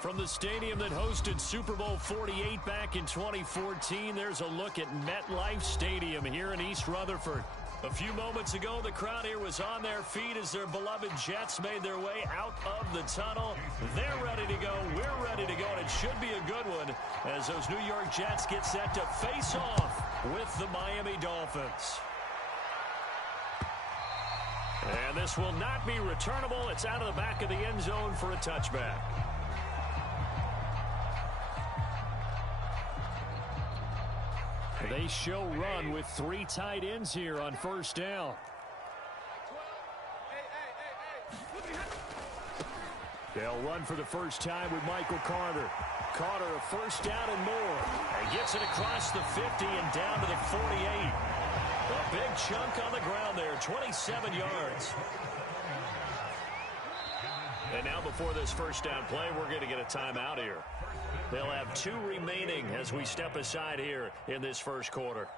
From the stadium that hosted Super Bowl 48 back in 2014, there's a look at MetLife Stadium here in East Rutherford. A few moments ago, the crowd here was on their feet as their beloved Jets made their way out of the tunnel. They're ready to go. We're ready to go, and it should be a good one as those New York Jets get set to face off with the Miami Dolphins. And this will not be returnable. It's out of the back of the end zone for a touchback. They show run with 3 tight ends here on first down. They'll run for the first time with Michael Carter. Carter a first down and more. And gets it across the 50 and down to the 48. A big chunk on the ground there, 27 yards. And now before this first down play, we're going to get a timeout here. They'll have 2 remaining as we step aside here in this first quarter.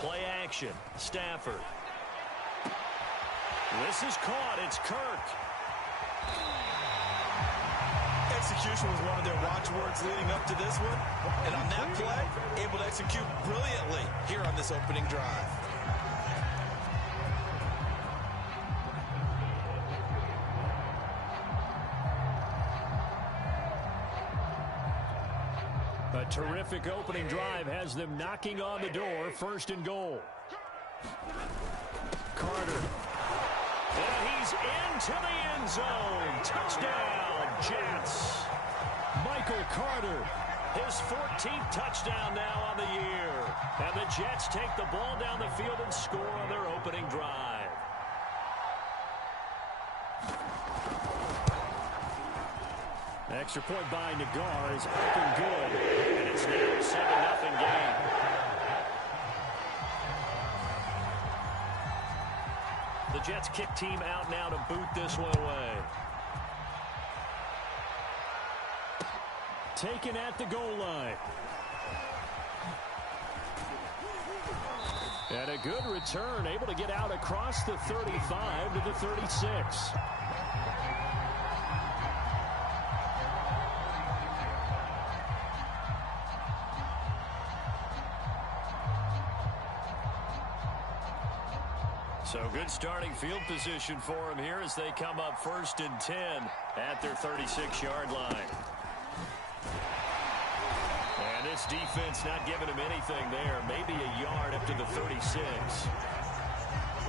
Play action. Stafford. This is caught. It's Kirk. Executed execution was one of their watchwords leading up to this one. And on that play, able to execute brilliantly here on this opening drive. A terrific opening drive has them knocking on the door. First and goal. Carter. And he's into the end zone. Touchdown, Jets. Michael Carter, his 14th touchdown now on the year. And the Jets take the ball down the field and score on their opening drive. Extra point by Nagar is up and good. And it's now a 7-0 game. The Jets kick team out now to boot this one away. Taken at the goal line. And a good return, able to get out across the 35 to the 36. So good starting field position for him here as they come up 1st and 10 at their 36-yard line. And this defense not giving him anything there. Maybe a yard up to the 36.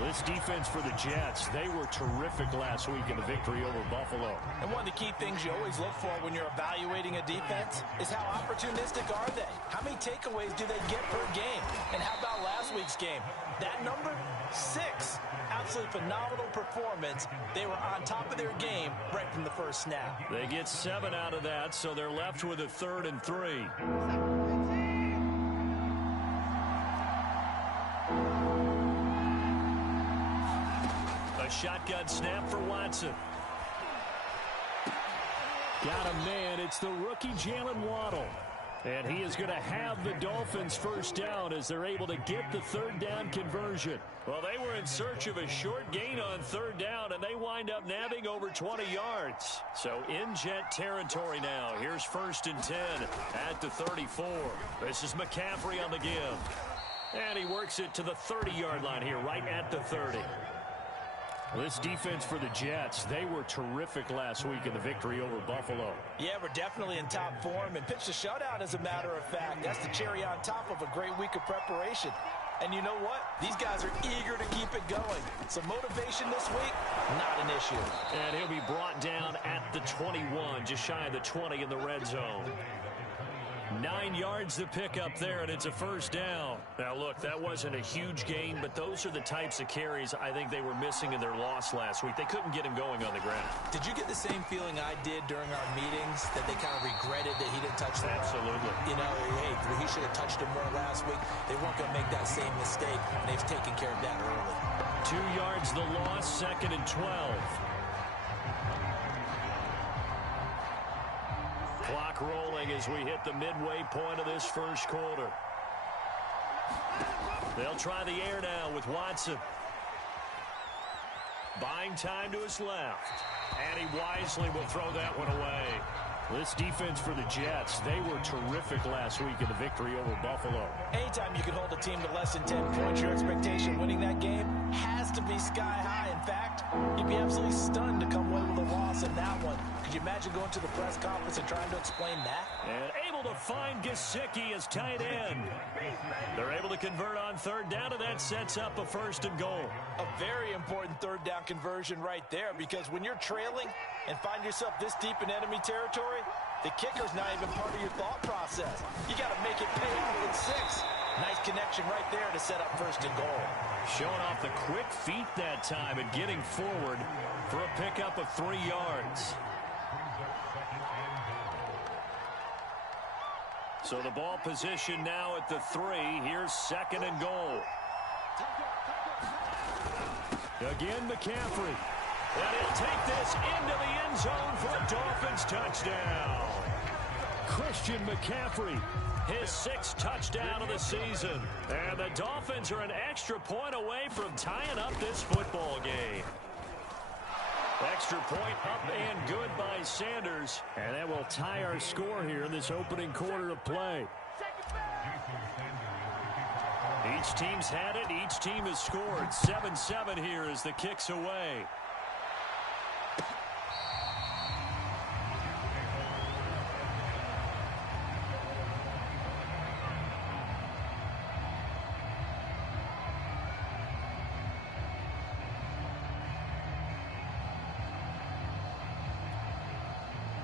This defense for the Jets, they were terrific last week in the victory over Buffalo. And one of the key things you always look for when you're evaluating a defense is how opportunistic are they? How many takeaways do they get per game? And how about last week's game? That number, 6. Absolutely phenomenal performance. They were on top of their game right from the first snap. They get 7 out of that, so they're left with a 3rd and 3. A shotgun snap for Watson. Got a man. It's the rookie Jalen Waddle. And he is going to have the Dolphins first down as they're able to get the 3rd down conversion. Well, they were in search of a short gain on 3rd down, and they wind up nabbing over 20 yards. So in Jet territory now. Here's 1st and 10 at the 34. This is McCaffrey on the give. And he works it to the 30-yard line here, right at the 30. This defense for the Jets, they were terrific last week in the victory over Buffalo. Yeah, we're definitely in top form and pitched a shutout, as a matter of fact. That's the cherry on top of a great week of preparation. And you know what? These guys are eager to keep it going. So motivation this week, not an issue. And he'll be brought down at the 21, just shy of the 20 in the red zone. 9 yards to pick up there, and it's a 1st down. Now, look, that wasn't a huge gain, but those are the types of carries I think they were missing in their loss last week. They couldn't get him going on the ground. Did you get the same feeling I did during our meetings, that they kind of regretted that he didn't touch the ball? Absolutely. You know, hey, he should have touched him more last week. They weren't going to make that same mistake, and they've taken care of that early. 2 yards the loss, 2nd and 12. Clock rolling as we hit the midway point of this first quarter. They'll try the air now with Watson. Buying time to his left. And he wisely will throw that one away. This defense for the Jets, they were terrific last week in the victory over Buffalo. Anytime you can hold a team to less than 10 points, your expectation winning that game has to be sky high. In fact, you'd be absolutely stunned to come away with a loss in that one. Could you imagine going to the press conference and trying to explain that? And able to find Gesicki as tight end. They're able to convert on 3rd down, and that sets up a 1st and goal. A very important 3rd down conversion right there, because when you're trailing and find yourself this deep in enemy territory, the kicker's not even part of your thought process. You got to make it pay off with 6. Nice connection right there to set up 1st and goal. Showing off the quick feet that time and getting forward for a pickup of 3 yards. So the ball position now at the 3. Here's 2nd and goal. Again, McCaffrey. And he'll take this into the end zone for a Dolphins touchdown. Christian McCaffrey, his 6th touchdown of the season. And the Dolphins are an extra point away from tying up this football game. Extra point up and good by Sanders. And that will tie our score here in this opening quarter of play. Each team's had it. Each team has scored. 7-7 here as the kick's away.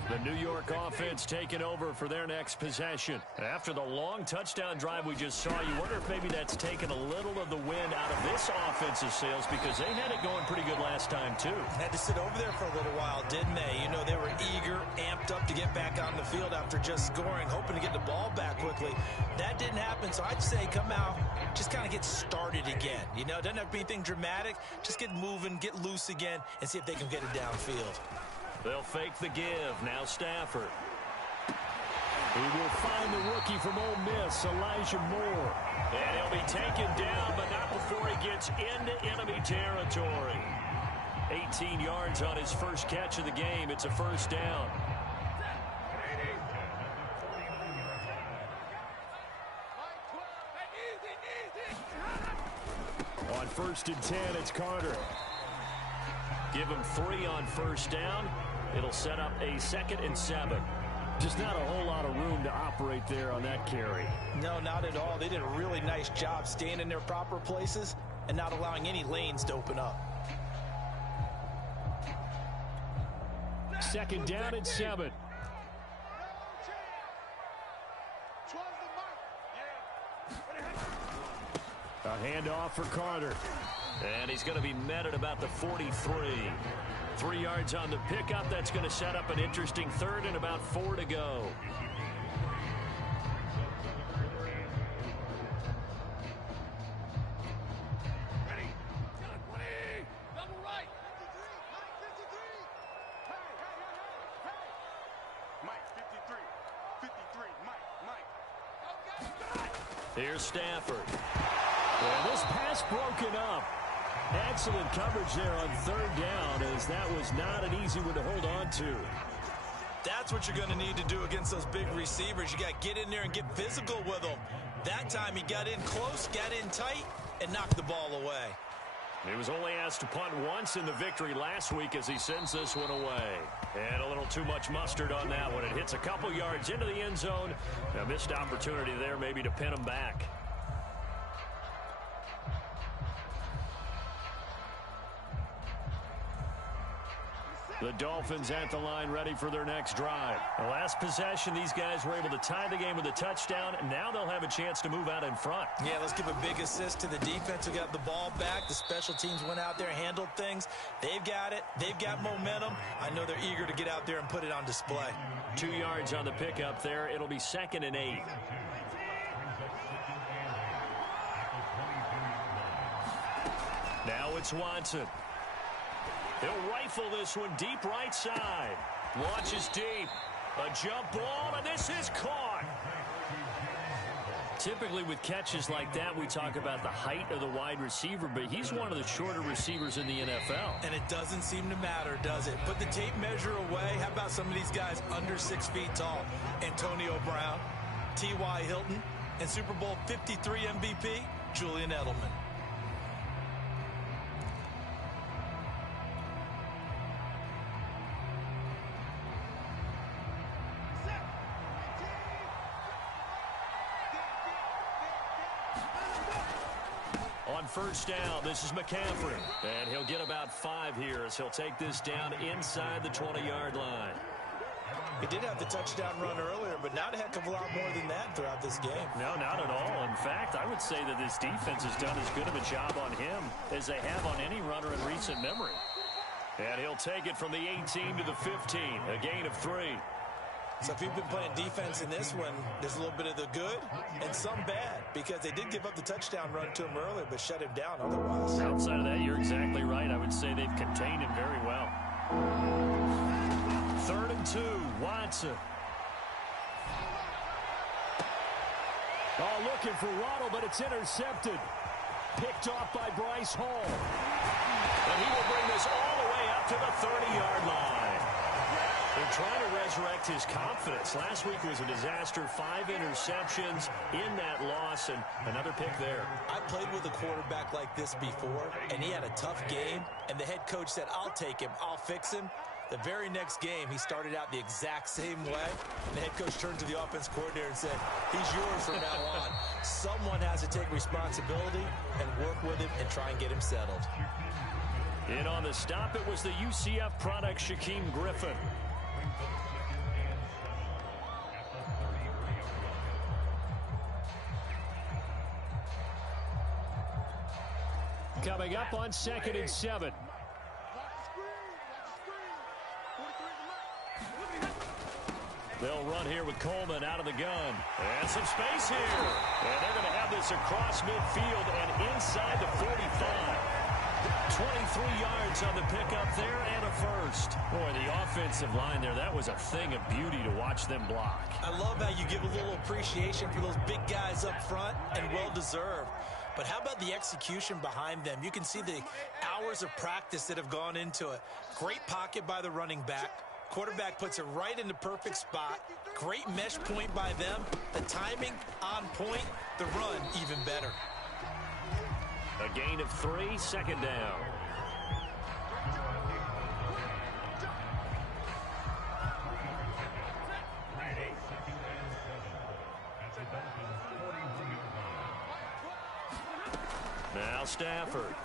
The New York offense taking over for their next possession. After the long touchdown drive we just saw, you wonder if maybe that's taken a little of the wind out of this offensive sails because they had it going pretty good last time, too. Had to sit over there for a little while, didn't they? You know, they were eager, amped up to get back on the field after just scoring, hoping to get the ball back quickly. That didn't happen, so I'd say come out, just kind of get started again. You know, it doesn't have to be anything dramatic. Just get moving, get loose again, and see if they can get it downfield. They'll fake the give. Now Stafford. He will find the rookie from Ole Miss, Elijah Moore. And he'll be taken down, but not before he gets into enemy territory. 18 yards on his first catch of the game. It's a first down. On 1st and 10, it's Carter. Give him 3 on first down. It'll set up a 2nd and 7. Just not a whole lot of room to operate there on that carry. No, not at all. They did a really nice job staying in their proper places and not allowing any lanes to open up. 2nd down and 7. A handoff for Carter. And he's going to be met at about the 43. 3 yards on the pickup. That's going to set up an interesting 3rd and about 4 to go. Here's Stafford. And this pass broken up. Excellent coverage there on 3rd down, as that was not an easy one to hold on to. That's what you're going to need to do against those big receivers. You got to get in there and get physical with them. That time he got in close, got in tight, and knocked the ball away. He was only asked to punt once in the victory last week as he sends this one away. And a little too much mustard on that one. It hits a couple yards into the end zone. A missed opportunity there maybe to pin him back. The Dolphins at the line ready for their next drive. The last possession, these guys were able to tie the game with a touchdown, and now they'll have a chance to move out in front. Yeah, let's give a big assist to the defense who got the ball back. The special teams went out there, handled things. They've got it. They've got momentum. I know they're eager to get out there and put it on display. 2 yards on the pickup there. It'll be 2nd and 8. Now it's Watson. He'll rifle this one deep right side. Launches deep. A jump ball, and this is caught. Typically with catches like that, we talk about the height of the wide receiver, but he's one of the shorter receivers in the NFL. And it doesn't seem to matter, does it? Put the tape measure away. How about some of these guys under 6 feet tall? Antonio Brown, T.Y. Hilton, and Super Bowl 53 MVP, Julian Edelman. On 1st down, this is McCaffrey. And he'll get about 5 here as he'll take this down inside the 20-yard line. He did have the touchdown run earlier, but not a heck of a lot more than that throughout this game. No, not at all. In fact, I would say that this defense has done as good of a job on him as they have on any runner in recent memory. And he'll take it from the 18 to the 15, a gain of 3. So if you've been playing defense in this one, there's a little bit of the good and some bad, because they did give up the touchdown run to him earlier, but shut him down otherwise. Outside of that, you're exactly right. I would say they've contained him very well. 3rd and 2, Watson. Oh, looking for Waddle, but it's intercepted. Picked off by Bryce Hall. And he will bring this all the way up to the 30-yard line. They're trying to resurrect his confidence. Last week was a disaster. 5 interceptions in that loss, and another pick there. I played with a quarterback like this before, and he had a tough game, and the head coach said, I'll take him, I'll fix him. The very next game, he started out the exact same way. And the head coach turned to the offense coordinator and said, he's yours from now on. Someone has to take responsibility and work with him and try and get him settled. In on the stop, it was the UCF product, Shaquem Griffin. Coming up on 2nd and 7. They'll run here with Coleman out of the gun. And some space here. And they're going to have this across midfield and inside the 45. 23 yards on the pickup there and a first. Boy, the offensive line there, that was a thing of beauty to watch them block. I love how you give a little appreciation for those big guys up front, and well-deserved. But how about the execution behind them? You can see the hours of practice that have gone into it. Great pocket by the running back. Quarterback puts it right in the perfect spot. Great mesh point by them. The timing on point. The run even better. A gain of 3, 2nd down. Now Stafford.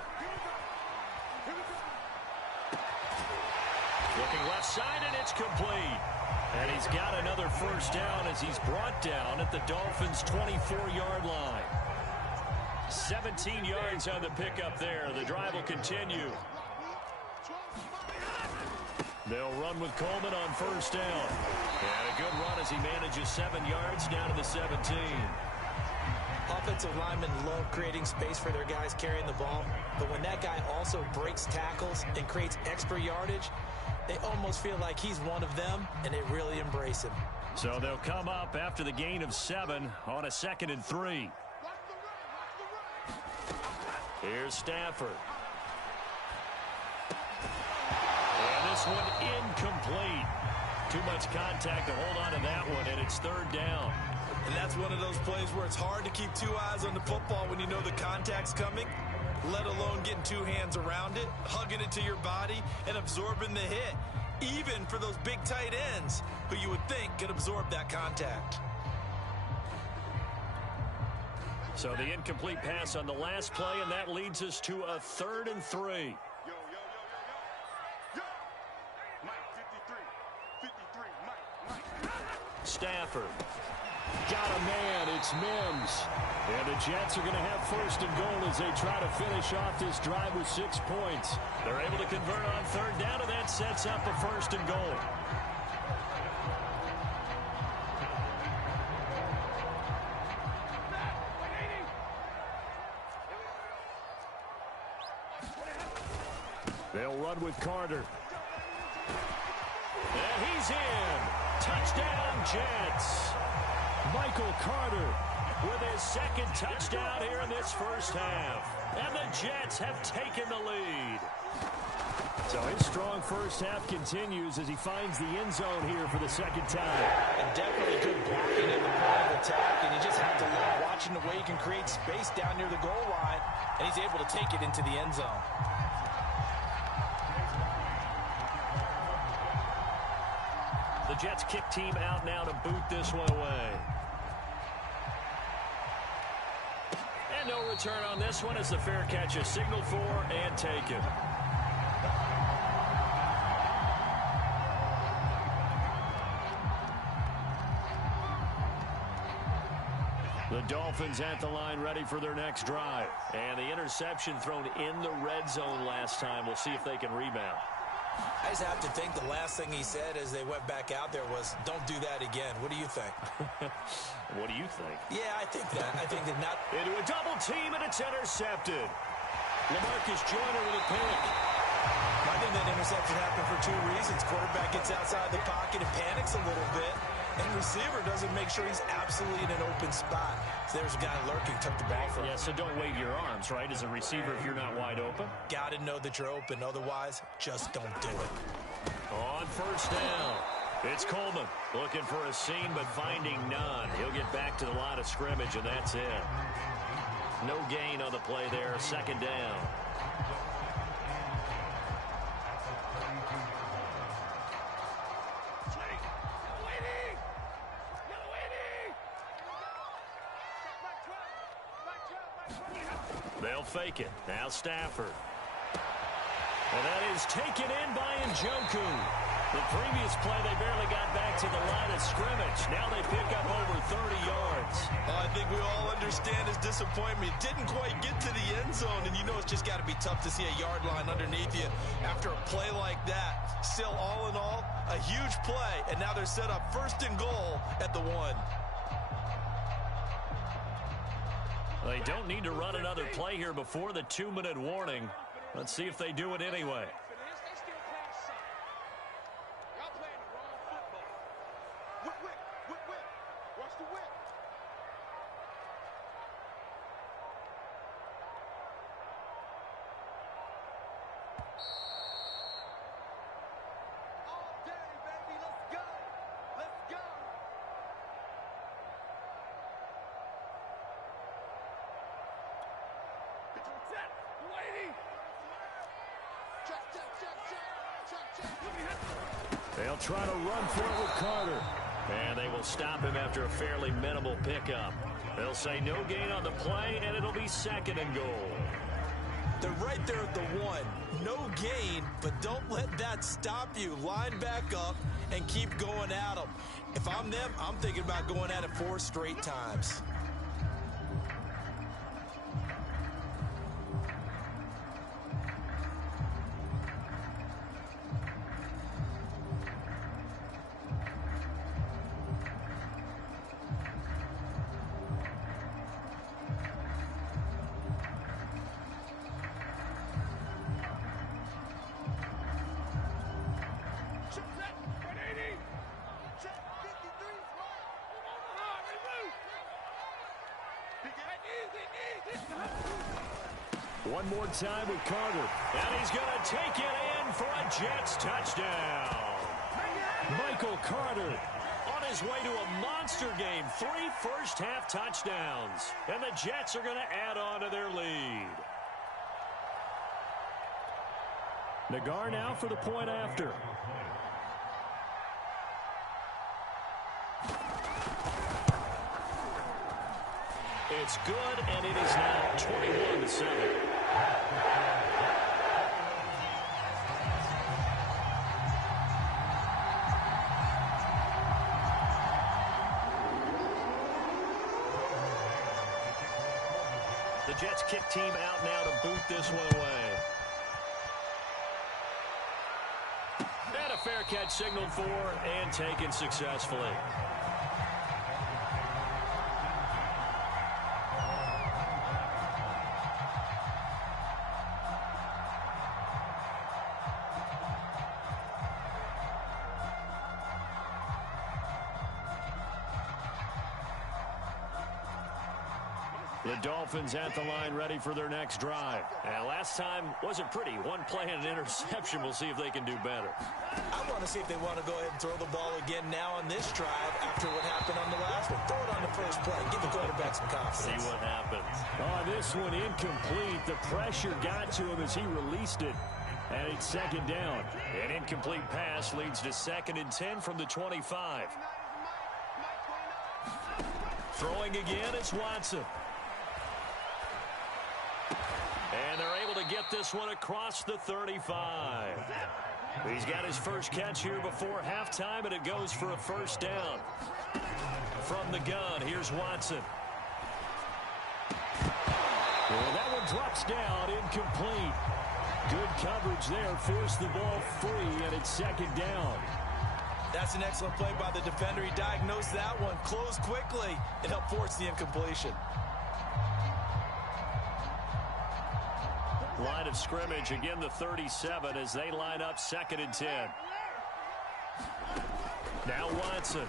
Looking left side, and it's complete. And he's got another first down as he's brought down at the Dolphins' 24-yard line. 17 yards on the pickup there. The drive will continue. They'll run with Coleman on first down. And a good run as he manages 7 yards down to the 17. Offensive linemen love creating space for their guys carrying the ball. But when that guy also breaks tackles and creates extra yardage, they almost feel like he's one of them, and they really embrace him. So they'll come up after the gain of 7 on a 2nd and 3. Here's Stafford. And this one incomplete. Too much contact to hold on to that one, and it's 3rd down. And that's one of those plays where it's hard to keep 2 eyes on the football when you know the contact's coming, let alone getting 2 hands around it, hugging it to your body, and absorbing the hit, even for those big tight ends who you would think could absorb that contact. So the incomplete pass on the last play, and that leads us to a 3rd and 3. Stafford. Got a man. It's Mims. And the Jets are going to have 1st and goal as they try to finish off this drive with 6 points. They're able to convert on 3rd down, and that sets up a 1st and goal. They'll run with Carter. And he's in. Touchdown, Jets. Michael Carter with his 2nd touchdown here in this first half. And the Jets have taken the lead. So his strong first half continues as he finds the end zone here for the 2nd time. And definitely good blocking at the point of attack, and you just have to love watching the way he can create space down near the goal line, and he's able to take it into the end zone. The Jets kick team out now to boot this one away. And no return on this one as the fair catch is signaled for and taken. The Dolphins at the line ready for their next drive. And the interception thrown in the red zone last time. We'll see if they can rebound. I just have to think the last thing he said as they went back out there was, don't do that again. What do you think? What do you think? Yeah, I think that. I think that not. Into a double team, and it's intercepted. LaMarcus Joyner with a pick. I think that interception happened for 2 reasons. Quarterback gets outside the pocket and panics a little bit. And receiver doesn't make sure he's absolutely in an open spot. So there's a guy lurking, took the ball from him. Yeah, so don't wave your arms, right, as a receiver if you're not wide open. Got to know that you're open. Otherwise, just don't do it. On first down, it's Coleman looking for a seam but finding none. He'll get back to the line of scrimmage, and that's it. No gain on the play there. Second down. They'll fake it. Now Stafford. And that is taken in by Njoku. The previous play, they barely got back to the line of scrimmage. Now they pick up over 30 yards. I think we all understand his disappointment. Didn't quite get to the end zone, and you know it's just got to be tough to see a yard line underneath you after a play like that. Still, all in all, a huge play, and now they're set up first and goal at the 1. They don't need to run another play here before the 2-minute warning. Let's see if they do it anyway. They'll try to run for it with Carter. And they will stop him after a fairly minimal pickup. They'll say no gain on the play, and it'll be second and goal. They're right there at the 1. No gain, but don't let that stop you. Line back up and keep going at them. If I'm them, I'm thinking about going at it 4 straight times. One more time with Carter. And he's going to take it in for a Jets touchdown. Michael Carter on his way to a monster game. 3 first-half touchdowns. And the Jets are going to add on to their lead. Nagar now for the point after. It's good, and it is now 21-7. The Jets kick team out now to boot this one away. And a fair catch signaled for and taken successfully. The Dolphins at the line ready for their next drive. And last time wasn't pretty. One play and an interception. We'll see if they can do better. I want to see if they want to go ahead and throw the ball again now on this drive after what happened on the last one. Throw it on the first play. Give the quarterback some confidence. See what happens. Oh, this one incomplete. The pressure got to him as he released it. And it's second down. An incomplete pass leads to 2nd and 10 from the 25. Throwing again is Watson. And they're able to get this one across the 35. He's got his first catch here before halftime, and it goes for a first down. From the gun, here's Watson. And that one drops down, incomplete. Good coverage there, forced the ball free, and it's second down. That's an excellent play by the defender. He diagnosed that one, closed quickly, and helped force the incompletion. Line of scrimmage, again the 37 as they line up 2nd and 10. Now Watson.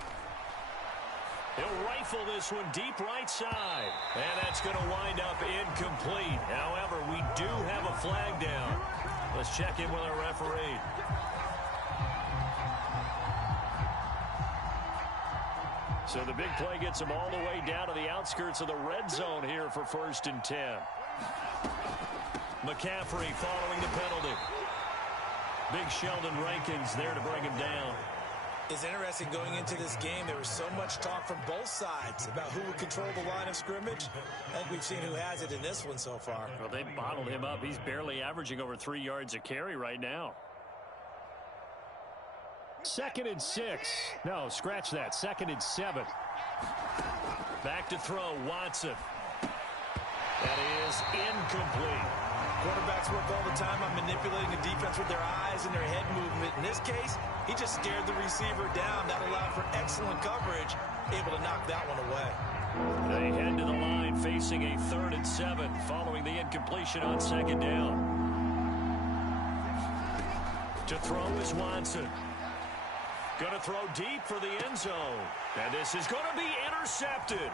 He'll rifle this one deep right side. And that's going to wind up incomplete. However, we do have a flag down. Let's check in with our referee. So the big play gets him all the way down to the outskirts of the red zone here for 1st and 10. McCaffrey following the penalty. Big Sheldon Rankins there to bring him down. It's interesting going into this game. There was so much talk from both sides about who would control the line of scrimmage. I think we've seen who has it in this one so far. Well, they bottled him up. He's barely averaging over 3 yards a carry right now. 2nd and 6. No, scratch that. 2nd and 7. Back to throw, Watson. That is incomplete. Quarterbacks work all the time on manipulating the defense with their eyes and their head movement. In this case, he just scared the receiver down. That allowed for excellent coverage, able to knock that one away. They head to the line facing a 3rd and 7 following the incompletion on 2nd down. To throw is Watson. Going to throw deep for the end zone. And this is going to be intercepted.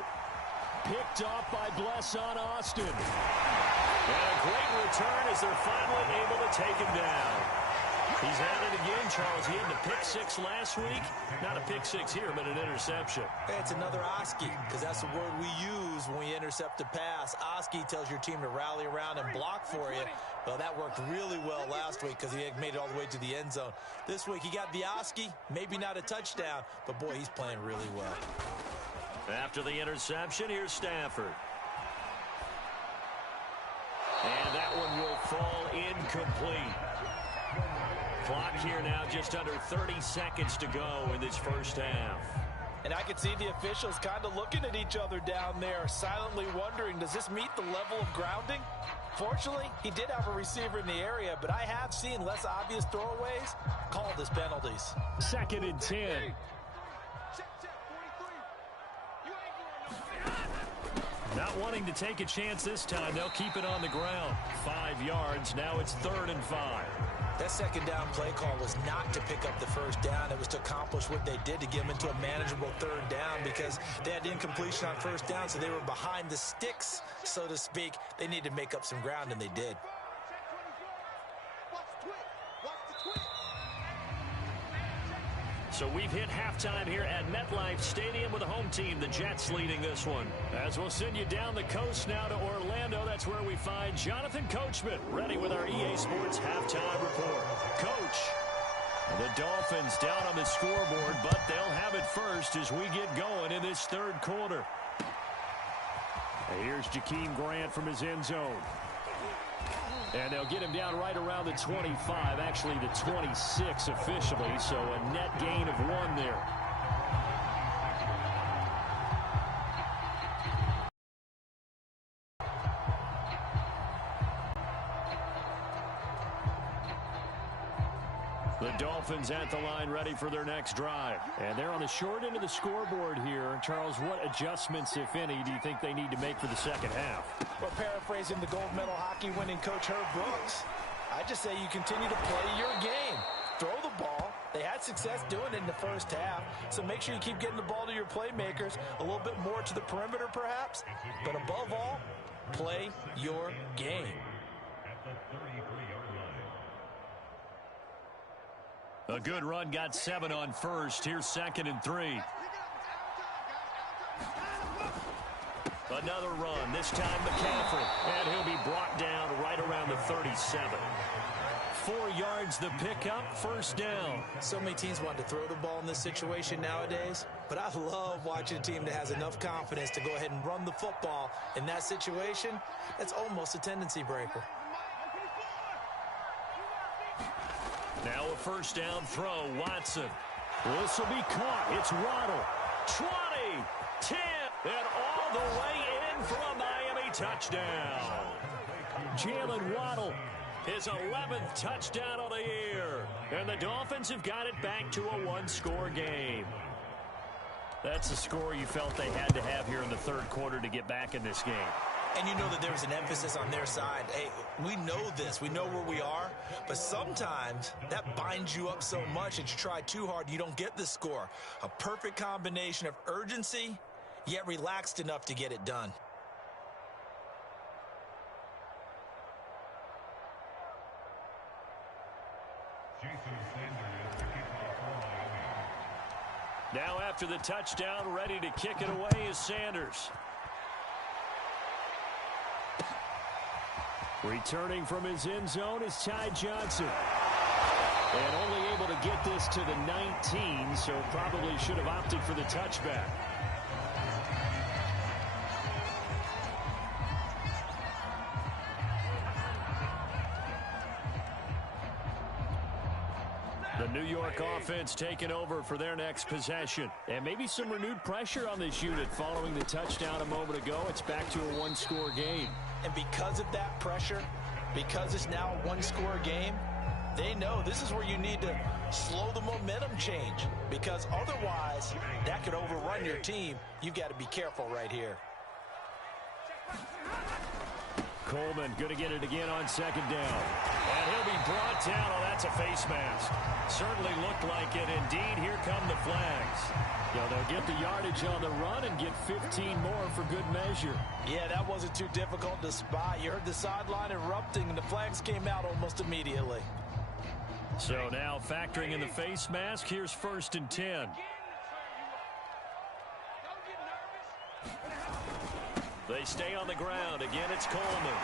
Picked off by Blesson Austin. And a great return as they're finally able to take him down. He's at it again, Charles. He had the pick 6 last week. Not a pick 6 here, but an interception. Hey, it's another Oski, because that's the word we use when we intercept a pass. Oski tells your team to rally around and block for you. Well, that worked really well last week because he had made it all the way to the end zone. This week, he got the Oski, maybe not a touchdown, but boy, he's playing really well. After the interception, here's Stafford. And that one will fall incomplete. Clock here now just under 30 seconds to go in this first half. And I could see the officials kind of looking at each other down there, silently wondering, does this meet the level of grounding? Fortunately, he did have a receiver in the area, but I have seen less obvious throwaways called as penalties. 2nd and 10. Not wanting to take a chance this time, they'll keep it on the ground. 5 yards, now it's 3rd and 5. That 2nd down play call was not to pick up the 1st down. It was to accomplish what they did to get them into a manageable 3rd down because they had incompletion on 1st down, so they were behind the sticks, so to speak. They needed to make up some ground, and they did. So we've hit halftime here at MetLife Stadium with the home team, the Jets, leading this one. As we'll send you down the coast now to Orlando, that's where we find Jonathan Coachman, ready with our EA Sports halftime report. Coach, the Dolphins down on the scoreboard, but they'll have it first as we get going in this 3rd quarter. Here's Jakeem Grant from his end zone. And they'll get him down right around the 25, actually the 26 officially, so a net gain of 1 there. The Dolphins at the line ready for their next drive. And they're on the short end of the scoreboard here. Charles, what adjustments, if any, do you think they need to make for the second half? Well, paraphrasing the gold medal hockey winning coach Herb Brooks, I just say you continue to play your game. Throw the ball. They had success doing it in the first half, so make sure you keep getting the ball to your playmakers, a little bit more to the perimeter perhaps, but above all, play your game. A good run, got 7 on first. Here's 2nd and 3. Another run, this time McCaffrey, and he'll be brought down right around the 37. 4 yards the pickup, 1st down. So many teams want to throw the ball in this situation nowadays, but I love watching a team that has enough confidence to go ahead and run the football. In that situation, that's almost a tendency breaker. Now a 1st down throw, Watson. This will be caught. It's Waddle. 20, 10, and all the way in for a Miami touchdown. Jalen Waddle, his 11th touchdown of the year. And the Dolphins have got it back to a 1-score game. That's the score you felt they had to have here in the 3rd quarter to get back in this game. And you know that there was an emphasis on their side. Hey, we know this. We know where we are. But sometimes that binds you up so much that you try too hard, you don't get the score. A perfect combination of urgency yet relaxed enough to get it done. Now after the touchdown, ready to kick it away is Sanders. Returning from his end zone is Ty Johnson. And only able to get this to the 19, so probably should have opted for the touchback. The New York offense taking over for their next possession. And maybe some renewed pressure on this unit following the touchdown a moment ago. It's back to a one-score game. And because of that pressure, because it's now a one-score game, they know this is where you need to slow the momentum change. Because otherwise, that could overrun your team. You've got to be careful right here. Coleman going to get it again on second down. And he'll be brought down. Oh, that's a face mask. Certainly looked like it. Indeed, here come the flags. They'll get the yardage on the run and get 15 more for good measure. Yeah, that wasn't too difficult to spot. You heard the sideline erupting, and the flags came out almost immediately. So now factoring in the face mask, here's 1st and 10. They stay on the ground. Again, it's Coleman.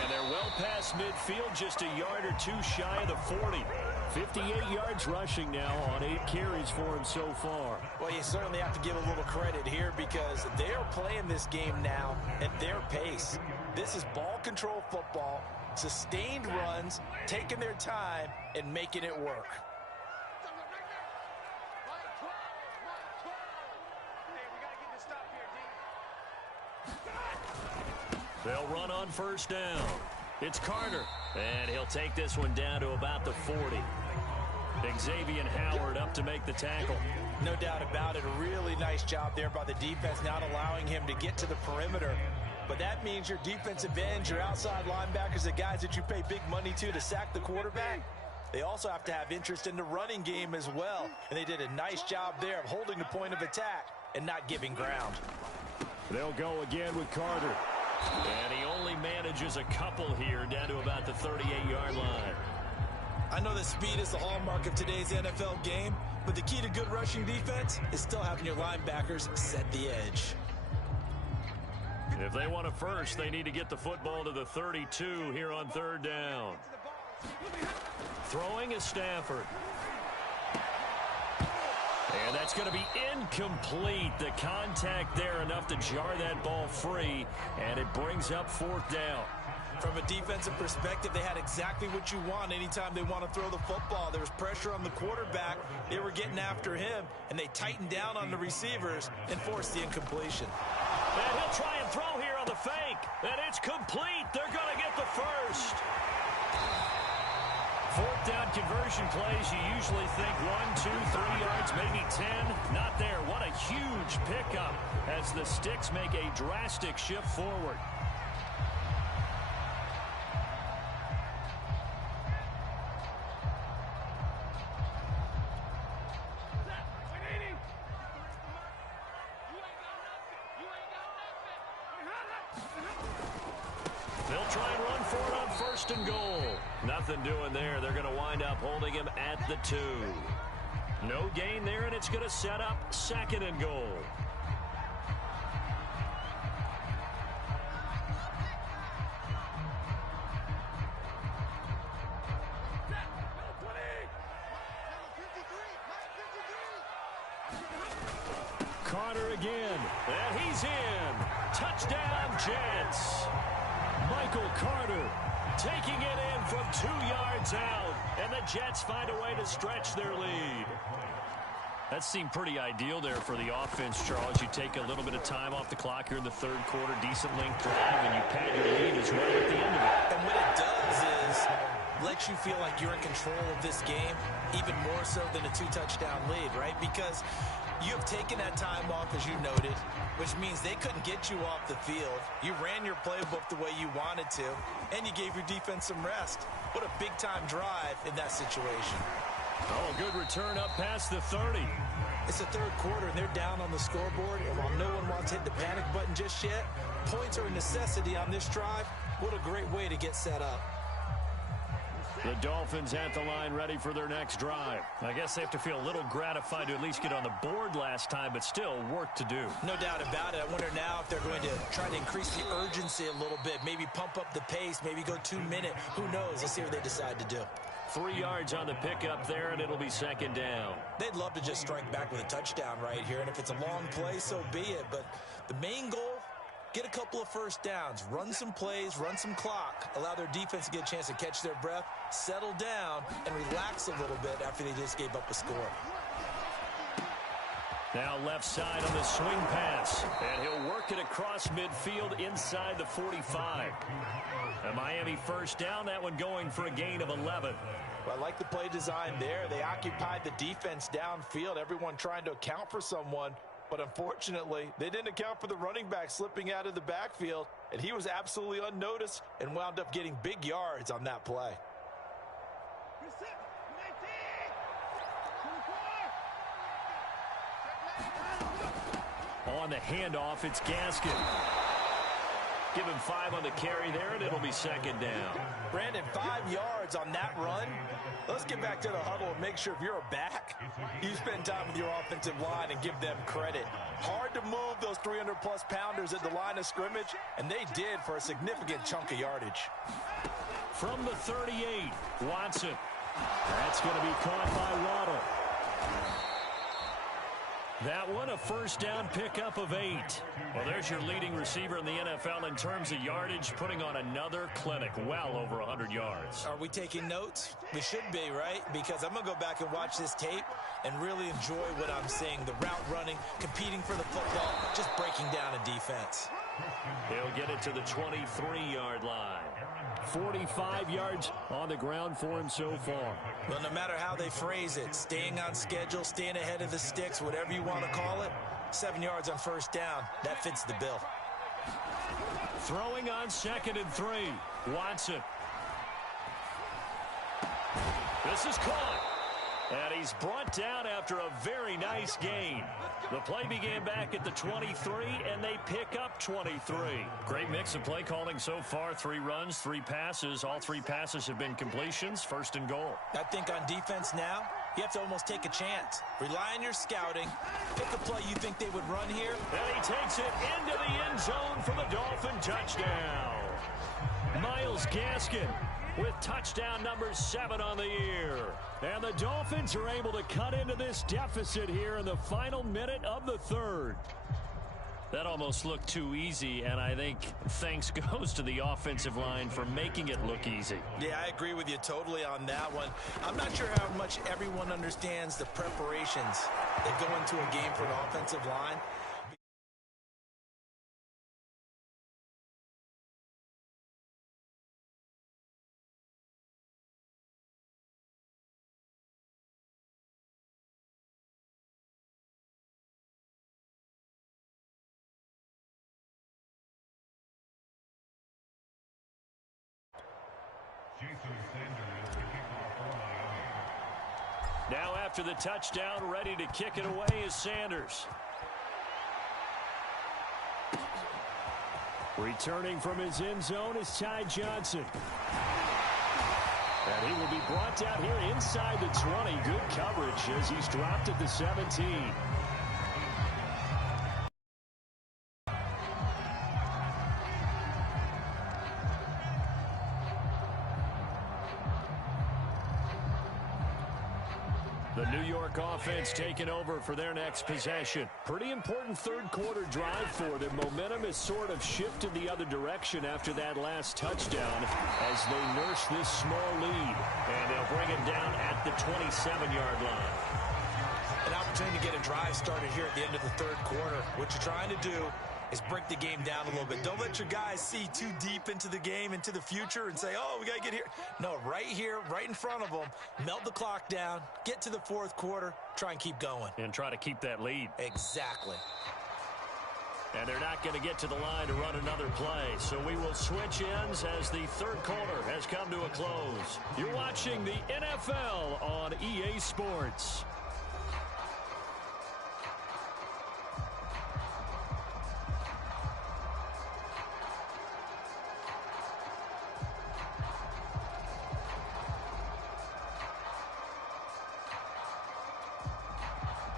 And they're well past midfield, just a yard or two shy of the 40. 58 yards rushing now on 8 carries for him so far. Well, you certainly have to give a little credit here because they're playing this game now at their pace. This is ball control football, sustained runs, taking their time, and making it work. They'll run on 1st down. It's Carter, and he'll take this one down to about the 40. Xavier Howard up to make the tackle. No doubt about it. A really nice job there by the defense, not allowing him to get to the perimeter. But that means your defensive ends, your outside linebackers, the guys that you pay big money to sack the quarterback, they also have to have interest in the running game as well. And they did a nice job there of holding the point of attack and not giving ground. They'll go again with Carter. And he only manages a couple here down to about the 38-yard line. I know that speed is the hallmark of today's NFL game, but the key to good rushing defense is still having your linebackers set the edge. If they want a first, they need to get the football to the 32 here on 3rd down. Throwing is Stafford. And that's going to be incomplete. The contact there enough to jar that ball free, and it brings up 4th down. From a defensive perspective, they had exactly what you want anytime they want to throw the football. There was pressure on the quarterback. They were getting after him, and they tightened down on the receivers and forced the incompletion. And he'll try and throw here on the fake, and it's complete. They're going to get the first. 4th down conversion plays, you usually think 1, 2, 3 yards, maybe 10. Not there. What a huge pickup as the Sticks make a drastic shift forward. They'll try and run for it on 1st and goal. Nothing doing there. They're going to wind up holding him at the 2. No gain there, and it's going to set up 2nd and goal. Carter again, and he's in. Touchdown, Jets. Michael Carter taking it in from 2 yards out, and the Jets find a way to stretch their lead. That seemed pretty ideal there for the offense, Charles. You take a little bit of time off the clock here in the 3rd quarter, decent length drive, and you pad your lead as well at the end of it. And what it does is let you feel like you're in control of this game, even more so than a 2-touchdown lead, right? Because you have taken that time off, as you noted, which means they couldn't get you off the field. You ran your playbook the way you wanted to, and you gave your defense some rest. What a big-time drive in that situation. Oh, good return up past the 30. It's the third quarter, and they're down on the scoreboard, and while no one wants to hit the panic button just yet, points are a necessity on this drive. What a great way to get set up. The Dolphins at the line ready for their next drive. I guess they have to feel a little gratified to at least get on the board last time, but still work to do. No doubt about it. I wonder now if they're going to try to increase the urgency a little bit, maybe pump up the pace, maybe go 2 minute. Who knows? Let's see what they decide to do. 3 yards on the pickup there, and it'll be second down. They'd love to just strike back with a touchdown right here, and if it's a long play, so be it. But the main goal, get a couple of first downs, run some plays, run some clock, allow their defense to get a chance to catch their breath, settle down, and relax a little bit after they just gave up a score. Now left side on the swing pass, and he'll work it across midfield inside the 45. A Miami first down, that one going for a gain of 11. Well, I like the play design there. They occupied the defense downfield, everyone trying to account for someone. But unfortunately, they didn't account for the running back slipping out of the backfield, and he was absolutely unnoticed and wound up getting big yards on that play. On the handoff, it's Gaskin. Give him 5 on the carry there, and it'll be second down. Brandon, 5 yards on that run. Let's get back to the huddle and make sure if you're a back, you spend time with your offensive line and give them credit. Hard to move those 300-plus pounders at the line of scrimmage, and they did for a significant chunk of yardage. From the 38, Watson. That's going to be caught by Waddle. That one, a first down pickup of 8. Well, there's your leading receiver in the NFL in terms of yardage, putting on another clinic, well over 100 yards. Are we taking notes? We should be, right? Because I'm going to go back and watch this tape and really enjoy what I'm seeing. The route running, competing for the football, just breaking down a defense. He'll get it to the 23-yard line. 45 yards on the ground for him so far. Well, no matter how they phrase it, staying on schedule, staying ahead of the sticks, whatever you want to call it, 7 yards on first down, that fits the bill. Throwing on 2nd and 3, Watson. This is caught. And he's brought down after a very nice gain. The play began back at the 23, and they pick up 23. Great mix of play calling so far. 3 runs, 3 passes. All 3 passes have been completions. 1st and goal. I think on defense now, you have to almost take a chance. Rely on your scouting. Pick a play you think they would run here. And he takes it into the end zone for the Dolphin touchdown. Myles Gaskin with touchdown number 7 on the year. And the Dolphins are able to cut into this deficit here in the final minute of the 3rd. That almost looked too easy, and I think thanks goes to the offensive line for making it look easy. Yeah, I agree with you totally on that one. I'm not sure how much everyone understands the preparations that go into a game for an offensive line. Now after the touchdown, ready to kick it away is Sanders. Returning from his end zone is Ty Johnson. And he will be brought down here inside the 20. Good coverage as he's dropped at the 17. The New York offense taking over for their next possession. Pretty important 3rd quarter drive for them. Momentum has sort of shifted the other direction after that last touchdown as they nurse this small lead. And they'll bring it down at the 27-yard line. An opportunity to get a drive started here at the end of the 3rd quarter. What you're trying to do is break the game down a little bit. Don't let your guys see too deep into the game, into the future, and say, oh, we got to get here. No, right here, right in front of them, melt the clock down, get to the 4th quarter, try and keep going. And try to keep that lead. Exactly. And they're not going to get to the line to run another play. So we will switch ends as the 3rd quarter has come to a close. You're watching the NFL on EA Sports.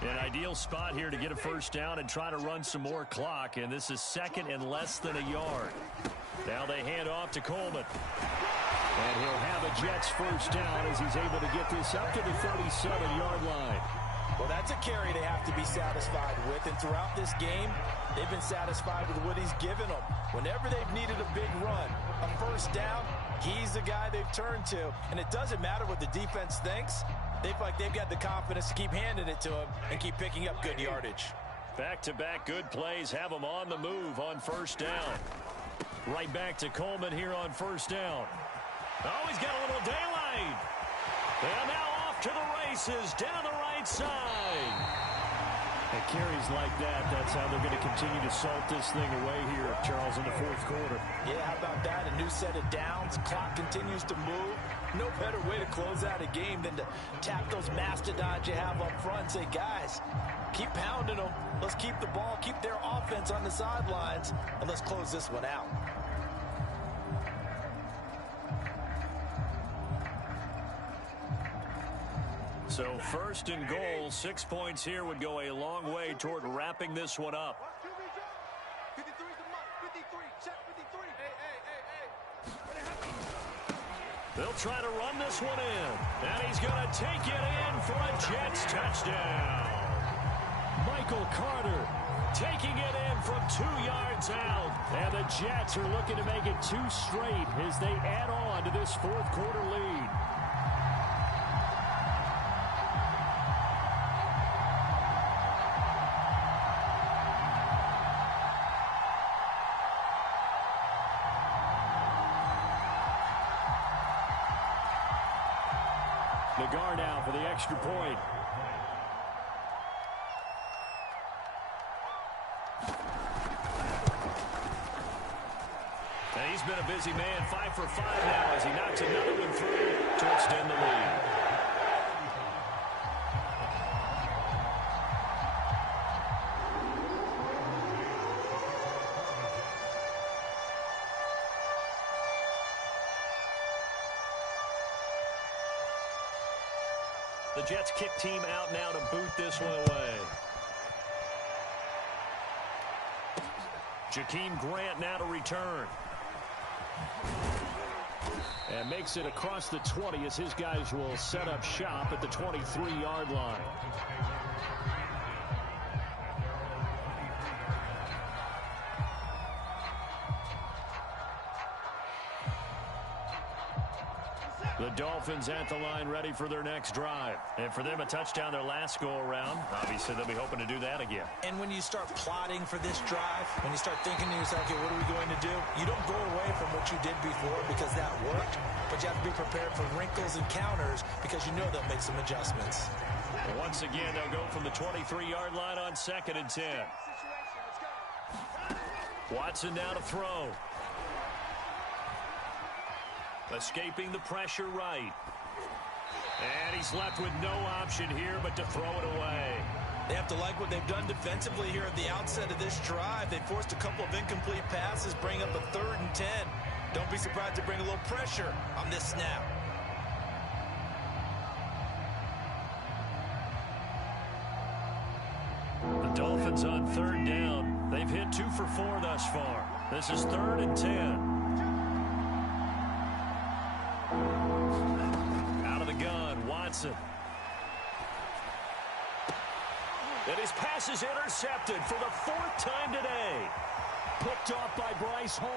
An ideal spot here to get a first down and try to run some more clock, and this is second and less than a yard. Now they hand off to Coleman. And he'll have a Jets first down as he's able to get this up to the 37-yard line. Well, that's a carry they have to be satisfied with, and throughout this game, they've been satisfied with what he's given them. Whenever they've needed a big run, a first down, he's the guy they've turned to. And it doesn't matter what the defense thinks. They feel like they've got the confidence to keep handing it to him and keep picking up good yardage. Back-to-back good plays have him on the move on first down. Right back to Coleman here on first down. Oh, he's got a little daylight. And now off to the races down the right side. And carries like that, that's how they're going to continue to salt this thing away here, Charles, in the fourth quarter. Yeah, how about that? A new set of downs. Clock continues to move. No better way to close out a game than to tap those mastodons you have up front and say, guys, keep pounding them. Let's keep the ball, keep their offense on the sidelines, and let's close this one out. So first and goal, 6 points here would go a long way toward wrapping this one up. They'll try to run this one in. And he's going to take it in for a Jets touchdown. Michael Carter taking it in from 2 yards out. And the Jets are looking to make it 2 straight as they add on to this fourth quarter lead. The guard out for the extra point. And he's been a busy man, 5 for 5 now as he knocks another one through to extend the lead. The Jets kick team out now to boot this one away. Jakeem Grant now to return. And makes it across the 20 as his guys will set up shop at the 23-yard line. The Dolphins at the line ready for their next drive. And for them, a touchdown their last go-around. Obviously, they'll be hoping to do that again. And when you start plotting for this drive, when you start thinking to yourself, okay, what are we going to do? You don't go away from what you did before because that worked, but you have to be prepared for wrinkles and counters because you know they'll make some adjustments. And once again, they'll go from the 23-yard line on 2nd and 10. Watson now to throw. Escaping the pressure right. And he's left with no option here but to throw it away. They have to like what they've done defensively here at the outset of this drive. They forced a couple of incomplete passes, bring up a 3rd and 10. Don't be surprised to bring a little pressure on this snap. The Dolphins on 3rd down. They've hit 2 for 4 thus far. This is 3rd and 10. Out of the gun, Watson. And his pass is intercepted for the 4th time today. Picked off by Bryce Hall.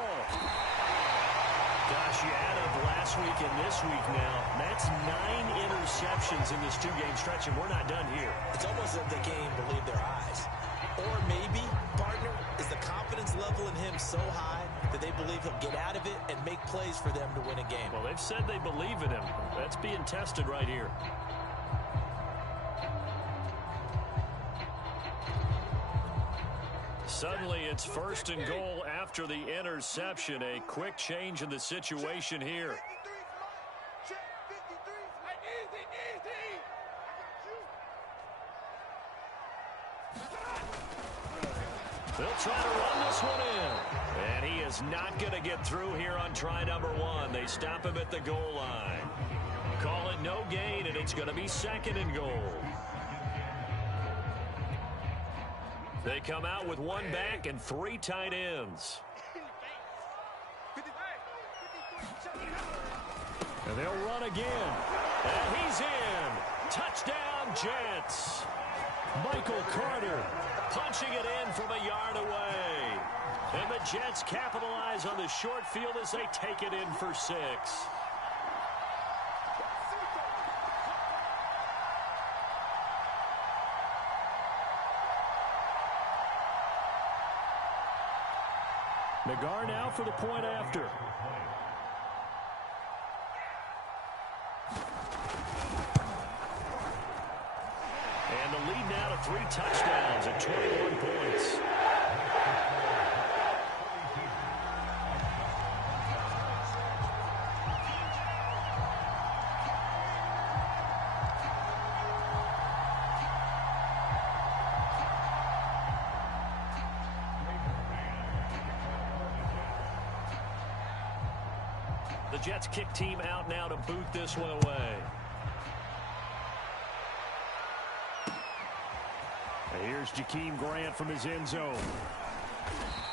Gosh, you add up last week and this week now. That's 9 interceptions in this 2-game stretch, and we're not done here. It's almost as if they can't even believe their eyes. Or maybe, partner, is the confidence level in him so high that they believe he'll get out of it and make plays for them to win a game. Well, they've said they believe in him. That's being tested right here. Suddenly, it's 1st and goal after the interception. A quick change in the situation here. They'll try to run this one in. And he is not going to get through here on try number 1. They stop him at the goal line. Call it no gain, and it's going to be 2nd and goal. They come out with one back and 3 tight ends. And they'll run again. And he's in. Touchdown, Jets. Michael Carter punching it in from a yard away. And the Jets capitalize on the short field as they take it in for 6. Nagar now for the point after. And the lead now to 3 touchdowns at 21 points. The Jets kick team out now to boot this one away. And here's Jakeem Grant from his end zone.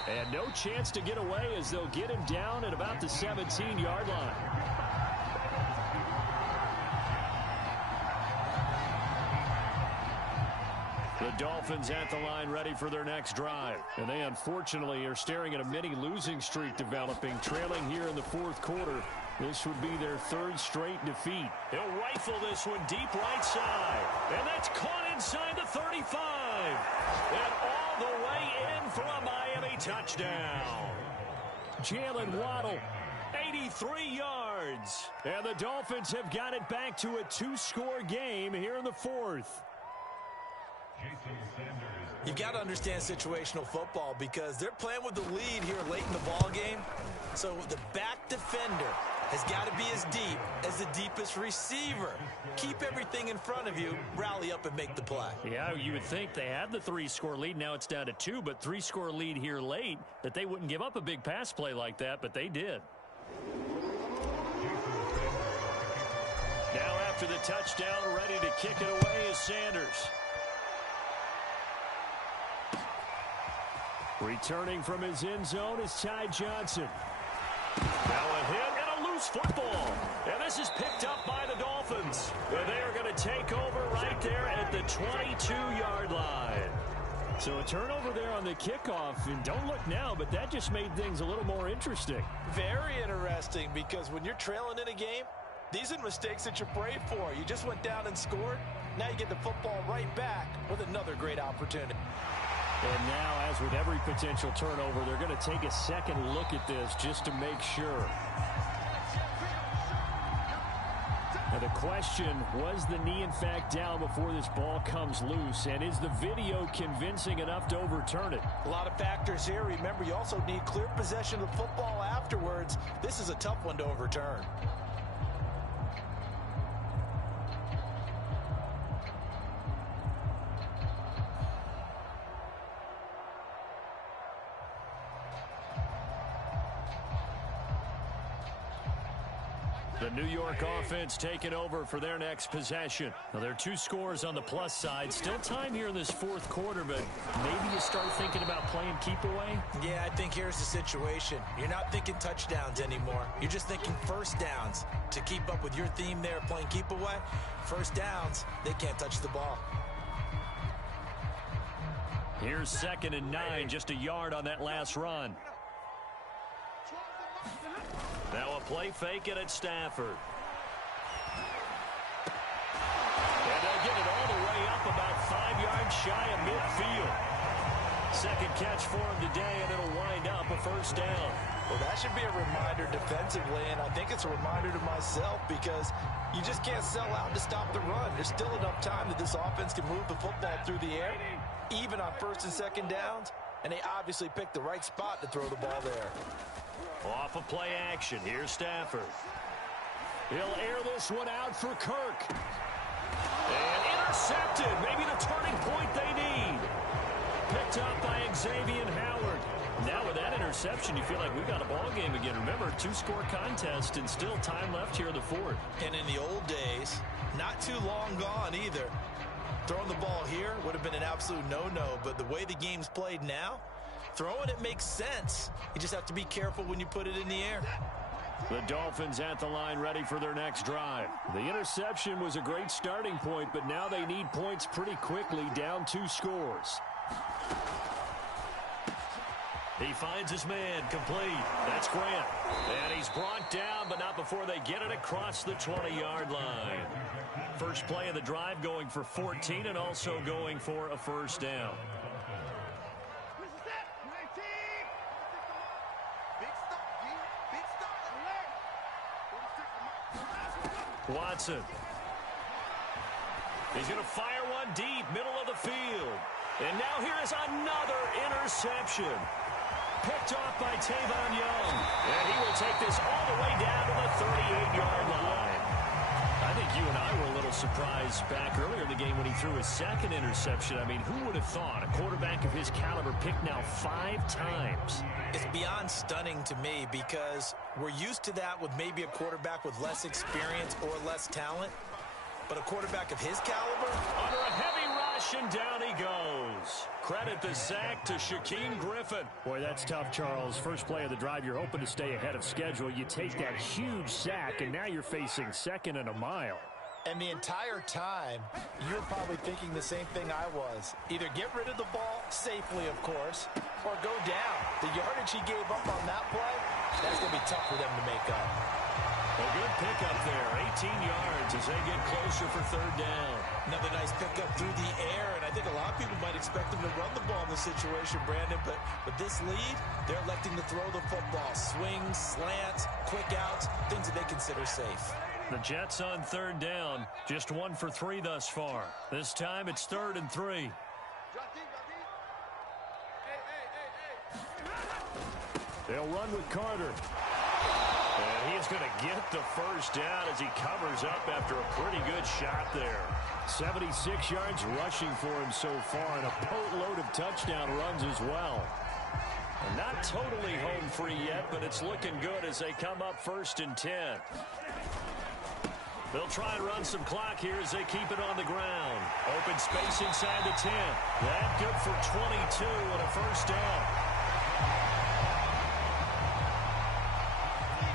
And no chance to get away as they'll get him down at about the 17-yard line. The Dolphins at the line ready for their next drive. And they unfortunately are staring at a mini losing streak developing, trailing here in the 4th quarter. This would be their 3rd straight defeat. He'll rifle this one deep right side. And that's caught inside the 35. And all the way in for a Miami touchdown. Jalen Waddle, 83 yards. And the Dolphins have got it back to a 2-score game here in the 4th. You've got to understand situational football because they're playing with the lead here late in the ball game. So the back defender has got to be as deep as the deepest receiver. Keep everything in front of you, rally up and make the play. Yeah, you would think they had the 3-score lead. Now it's down to 2, but 3-score lead here late, that they wouldn't give up a big pass play like that, but they did. Now after the touchdown, ready to kick it away is Sanders. Returning from his end zone is Ty Johnson. Now a hit and a loose football. And this is picked up by the Dolphins. And they are going to take over right there at the 22-yard line. So a turnover there on the kickoff. And don't look now, but that just made things a little more interesting. Very interesting because when you're trailing in a game, these are mistakes that you pray for. You just went down and scored. Now you get the football right back with another great opportunity. And now, as with every potential turnover, they're going to take a second look at this just to make sure. Now the question, was the knee in fact down before this ball comes loose? And is the video convincing enough to overturn it? A lot of factors here. Remember, you also need clear possession of the football afterwards. This is a tough one to overturn. The New York offense taking over for their next possession. Now, there are 2 scores on the plus side. Still time here in this 4th quarter, but maybe you start thinking about playing keep away? Yeah, I think here's the situation. You're not thinking touchdowns anymore. You're just thinking first downs. To keep up with your theme there, playing keep away, first downs, they can't touch the ball. Here's 2nd and 9, just a yard on that last run. Now a play fake it at Stafford. And they'll get it all the way up about 5 yards shy of midfield. Second catch for him today, and it'll wind up a first down. Well, that should be a reminder defensively, and I think it's a reminder to myself because you just can't sell out to stop the run. There's still enough time that this offense can move the football through the air, even on 1st and 2nd downs, and they obviously picked the right spot to throw the ball there. Off of play action, here's Stafford. He'll air this one out for Kirk. And intercepted, maybe the turning point they need. Picked up by Xavier Howard. Now with that interception, you feel like we got a ball game again. Remember, 2-score contest and still time left here in the 4th. And in the old days, not too long gone either, Throwing the ball here would have been an absolute no-no, but the way the game's played now, throwing it makes sense. You just have to be careful when you put it in the air. The Dolphins at the line ready for their next drive. The interception was a great starting point, but now they need points pretty quickly, down 2 scores. He finds his man, complete. That's Grant. And he's brought down, but not before they get it across the 20-yard line. First play of the drive going for 14 and also going for a first down. Watson. He's going to fire one deep, middle of the field. And now here is another interception. Picked off by Tavon Young. And he will take this all the way down to the 38-yard line. I think you and I were a little surprised back earlier in the game when he threw his second interception. I mean, who would have thought a quarterback of his caliber picked now 5 times? It's beyond stunning to me because we're used to that with maybe a quarterback with less experience or less talent. But a quarterback of his caliber? Under a heavy rush, and down he goes. Credit the sack to Shaquem Griffin. Boy, that's tough, Charles. First play of the drive, you're hoping to stay ahead of schedule. You take that huge sack, and now you're facing 2nd and a mile. And the entire time, you're probably thinking the same thing I was. Either get rid of the ball, safely of course, or go down. The yardage he gave up on that play, that's going to be tough for them to make up. A good pickup there, 18 yards as they get closer for 3rd down. Another nice pickup through the air, and I think a lot of people might expect them to run the ball in this situation, Brandon, but with this lead, they're electing to throw the football. Swings, slants, quick outs, things that they consider safe. The Jets on 3rd down, just 1 for 3 thus far. This time it's 3rd and 3. They'll run with Carter. And he's going to get the first down as he covers up after a pretty good shot there. 76 yards rushing for him so far, and a boatload of touchdown runs as well. And not totally home free yet, but it's looking good as they come up 1st and 10. They'll try and run some clock here as they keep it on the ground. Open space inside the 10. That good for 22 and a first down.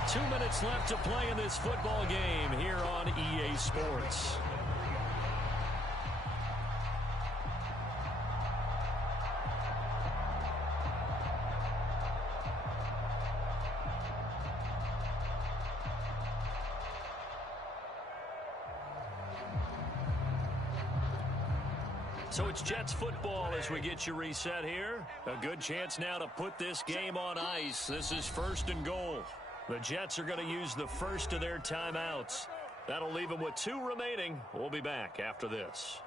2 minutes left to play in this football game here on EA Sports. So it's Jets football as we get you reset here. A good chance now to put this game on ice. This is 1st and goal. The Jets are going to use the first of their timeouts. That'll leave them with 2 remaining. We'll be back after this.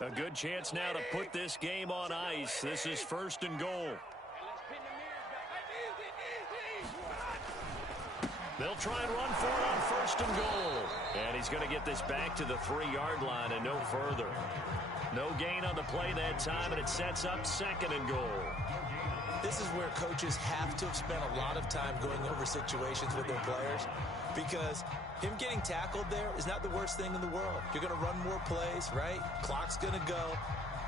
A good chance now to put this game on ice. This is 1st and goal. They'll try and run for it on 1st and goal. And he's going to get this back to the 3-yard line and no further. No gain on the play that time, and it sets up 2nd and goal. This is where coaches have to have spent a lot of time going over situations with their players, because him getting tackled there is not the worst thing in the world. You're going to run more plays, right? Clock's going to go.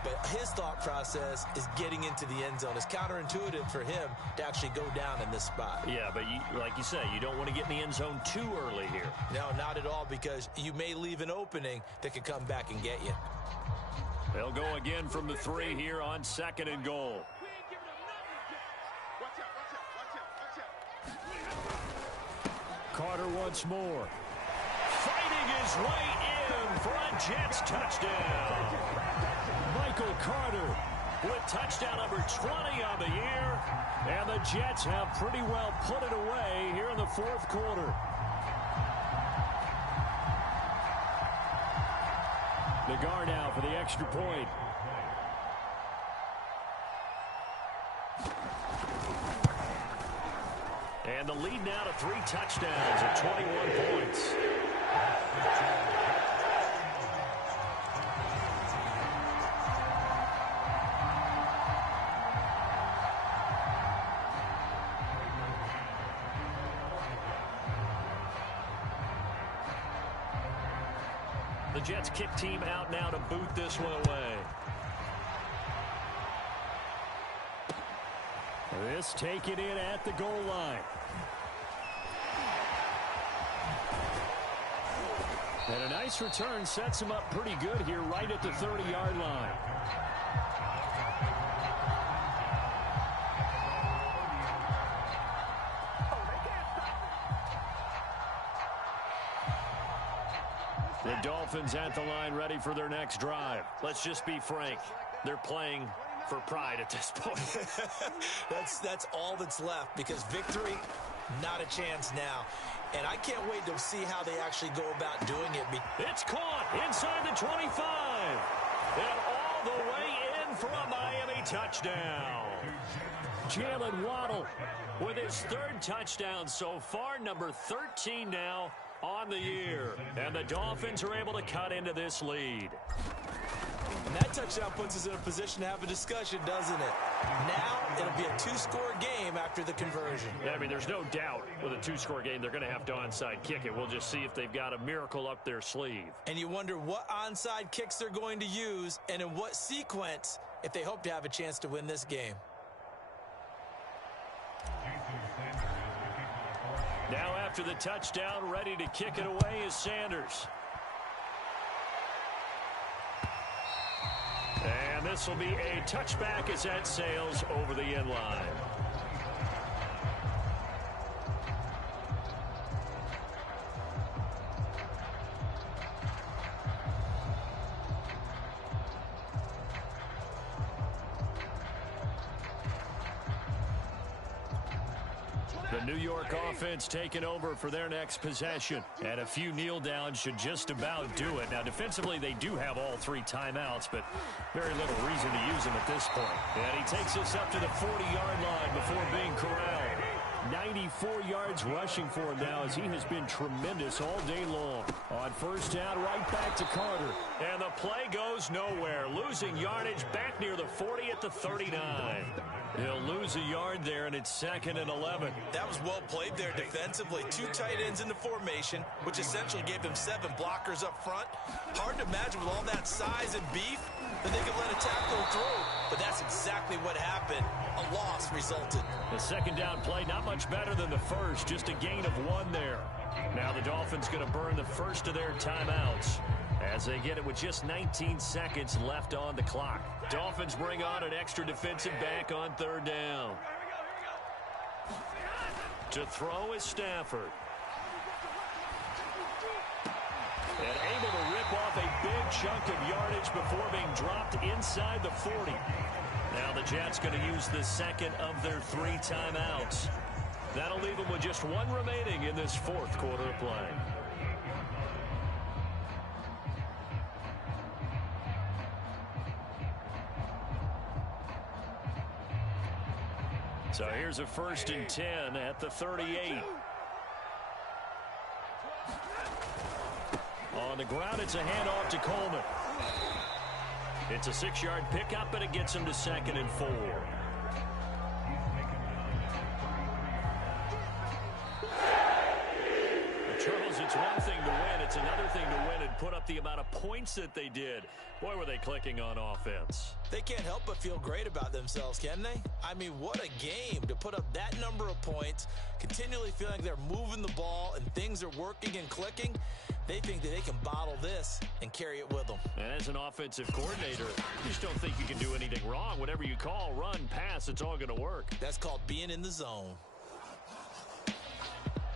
But his thought process is getting into the end zone. It's counterintuitive for him to actually go down in this spot. Yeah, but like you say, you don't want to get in the end zone too early here. No, not at all, because you may leave an opening that could come back and get you. They'll go again from the 3 here on 2nd and goal. Carter once more. Fighting his way in for a Jets touchdown. Michael Carter with touchdown number 20 on the year. And the Jets have pretty well put it away here in the 4th quarter. The guard out for the extra point. And the lead now to 3 touchdowns at 21 points. The Jets kick team out now to boot this one away. This taken in at the goal line. And a nice return sets him up pretty good here right at the 30-yard line. The Dolphins at the line ready for their next drive. Let's just be frank. They're playing for pride at this point. That's all that's left, because victory, not a chance now. And I can't wait to see how they actually go about doing it. It's caught inside the 25. And all the way in for a Miami touchdown. Jalen Waddle with his third touchdown so far, number 13 now on the year. And the Dolphins are able to cut into this lead. And that touchdown puts us in a position to have a discussion, doesn't it? Now it'll be a two-score game after the conversion. Yeah, I mean, there's no doubt with a two-score game they're going to have to onside kick it. We'll just see if they've got a miracle up their sleeve. And you wonder what onside kicks they're going to use and in what sequence if they hope to have a chance to win this game. Now after the touchdown, ready to kick it away is Sanders. And this will be a touchback as that sails over the end line. The New York offense taking over for their next possession. And a few kneel downs should just about do it. Now, defensively, they do have all three timeouts, but very little reason to use them at this point. And he takes us up to the 40-yard line before being corralled. 94 yards rushing for him now, as he has been tremendous all day long. On first down, right back to Carter. And the play goes nowhere. Losing yardage back near the 40 at the 39. He'll lose a yard there, and it's 2nd and 11. That was well played there defensively. Two tight ends in the formation, which essentially gave them 7 blockers up front. Hard to imagine with all that size and beef that they could let a tackle through. But that's exactly what happened. A loss resulted. The second down play, not much better than the first. Just a gain of 1 there. Now the Dolphins going to burn the first of their timeouts as they get it with just 19 seconds left on the clock. Dolphins bring on an extra defensive back on third down. To throw is Stafford. And able to rip off a big chunk of yardage before being dropped inside the 40. Now the Jets going to use the second of their 3 timeouts. That'll leave them with just 1 remaining in this 4th quarter of play. So here's a 1st and 10 at the 38. On the ground, it's a handoff to Coleman. It's a 6-yard pickup, and it gets him to 2nd and 4. Charles, it's one thing to win. It's another thing to win and put up the amount of points that they did. Boy, were they clicking on offense. They can't help but feel great about themselves, can they? I mean, what a game to put up that number of points, continually feeling like they're moving the ball and things are working and clicking. They think that they can bottle this and carry it with them. And as an offensive coordinator, you just don't think you can do anything wrong. Whatever you call, run, pass, it's all going to work. That's called being in the zone.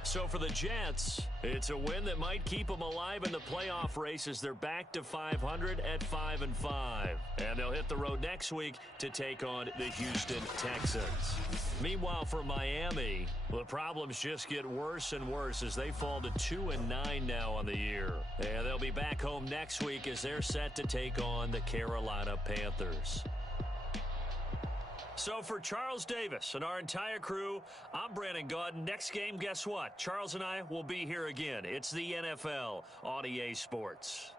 So for the Jets, it's a win that might keep them alive in the playoff race as they're back to 500 at 5-5. And they'll hit the road next week to take on the Houston Texans. Meanwhile, for Miami, the problems just get worse and worse as they fall to 2-9 now on the year. And they'll be back home next week as they're set to take on the Carolina Panthers. So for Charles Davis and our entire crew, I'm Brandon Gaudin. Next game, guess what? Charles and I will be here again. It's the NFL on EA Sports.